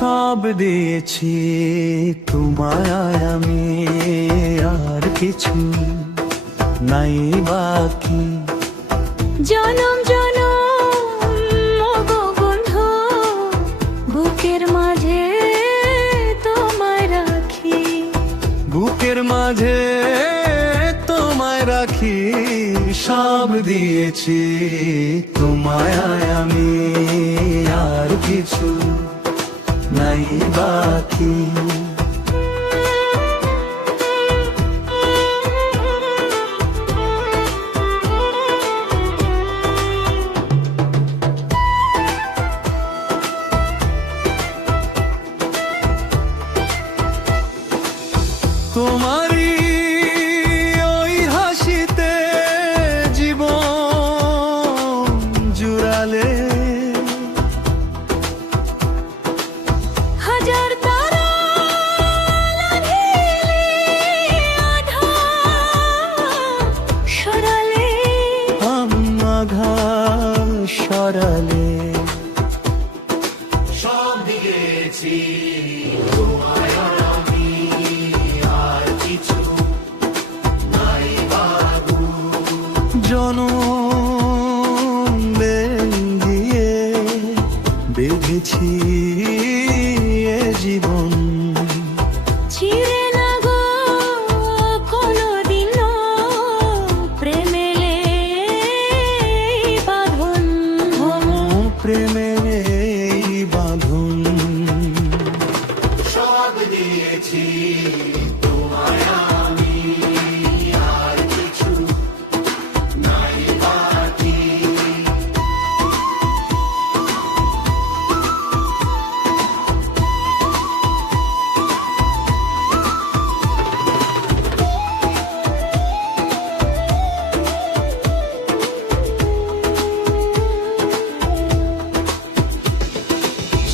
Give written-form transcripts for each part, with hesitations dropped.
সব দিয়েছি তোমায় আমি, আর কিছু নাই বাকি। জনম জনম গো বন্ধু, বুকের মাঝে তোমায় রাখি। বুকের মাঝে তোমায় রাখি, সব দিয়েছি তোমায় আমি, আর কিছু নাই বাকি। তোমারই ওই হাসিতে জীবন জুড়ালে, হাজার তারা সরালে, আঘাত সরালে। সব দিয়েছি তোমায় আমি, আর কিছু নাই বাবু। জনম দিয়ে বেঁধেছি এ জীবন, চিরে না গো কোনোদিনও প্রেমেলে বাঁধন। প্রেমের এই বাঁধন। সব দিয়েছি তোমায় আমি, আর কিছু নাই বাকি।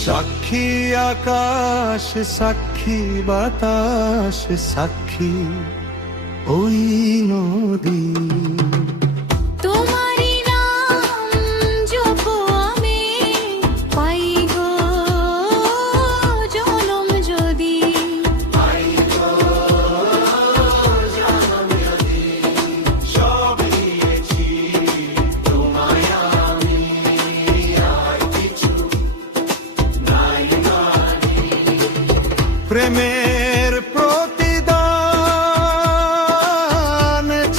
সাক্ষী আকাশ, সাক্ষী বাতাস, সাক্ষী ওই নদী। তোমারই নাম জপো আমি, পাই গো জনম যদি। সব দিয়েছি তোমায় আমি, আর কিছু নাই বাকি। প্রেমের প্রতিদান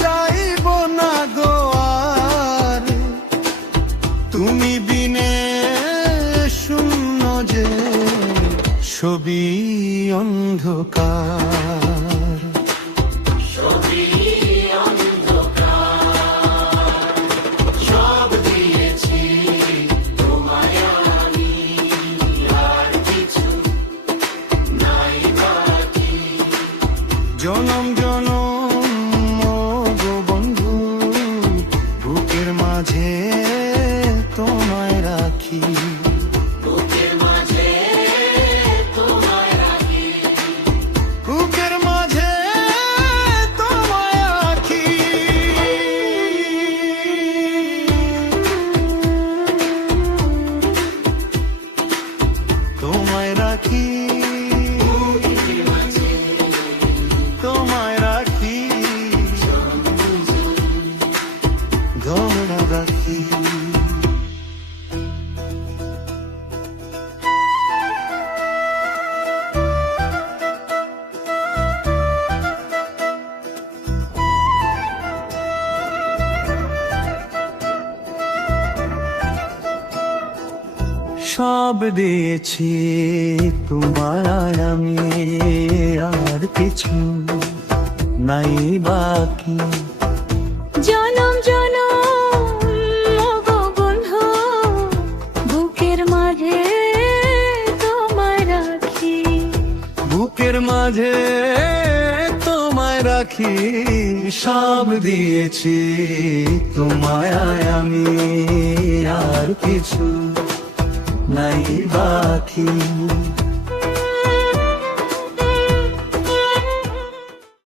চাইব না গো আর, তুমি বিনে শূন্য যে ছবি অন্ধকার। ছবি অন্ধকার। সব দিয়েছি তোমায় আমি, আর কিছু নাই বাকি। জনম জনম গো বন্ধু, বুকের মাঝে তোমায় রাখি। বুকের মাঝে তোমায় রাখি। বুকের মাঝে তোমায় রাখি। তোমায় রাখি, তোমায় রাখি, গমনা রাখি। সব দিয়েছি তোমায় আমি, আর কিছু নাই বাকি। জনম জনম গো বন্ধু, বুকের মাঝে তোমায় রাখি। বুকের মাঝে তোমায় রাখি, সব দিয়েছি তোমায় আমি, আর কিছু নাই বাকি।